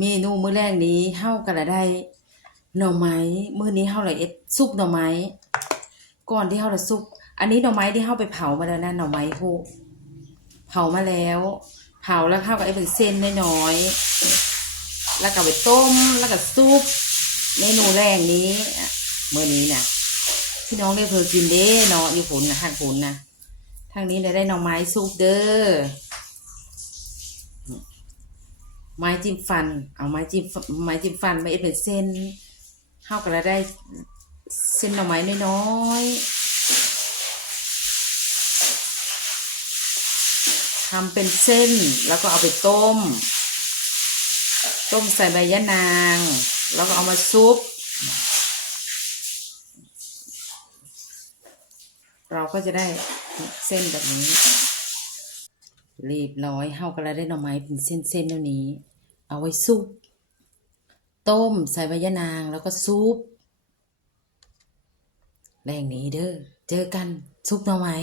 เมนูมื้อแรกนี้เฮาก็ละได้หน่อไม้มื้อนี้เฮาละเอ็ดซุปหน่อไม้ก่อนที่เฮาจะซุปอันนี้หน่อไม้ที่เฮาไปเผามาแล้วนะหน่อไม้โหเผามาแล้ว เผาแล้วเฮาก็เอาเป็นเส้นน้อยๆแล้วก็ไปต้มแล้วก็ซุปเมนูแรกนี้มื้อนี้นะพี่น้องได้เพอกินเด้เนาะอยู่ผลนะทางผลนะทางนี้เลยได้หน่อไม้ซุปเด้อ ไม้จิ้มฟัน เอาไม้จิ้มฟันไม้จิ้มฟันมาเอ็ดเป็นเส้นเข้ากันแล้วได้เส้นหน่อไม้น้อยๆทำเป็นเส้นแล้วก็เอาไปต้ม ต้มใส่ใบยะนาง แล้วก็เอามาซุป เราก็จะได้เส้นแบบนี้ รีบร้อยเฮาก็เลยได้หน่อไม้เป็นเส้นๆเท่านี้ เอาไว้ซุป ต้มใส่ใบยะนางแล้วก็ซุปแรงนี้เด้อเจอกันซุปหน่อไม้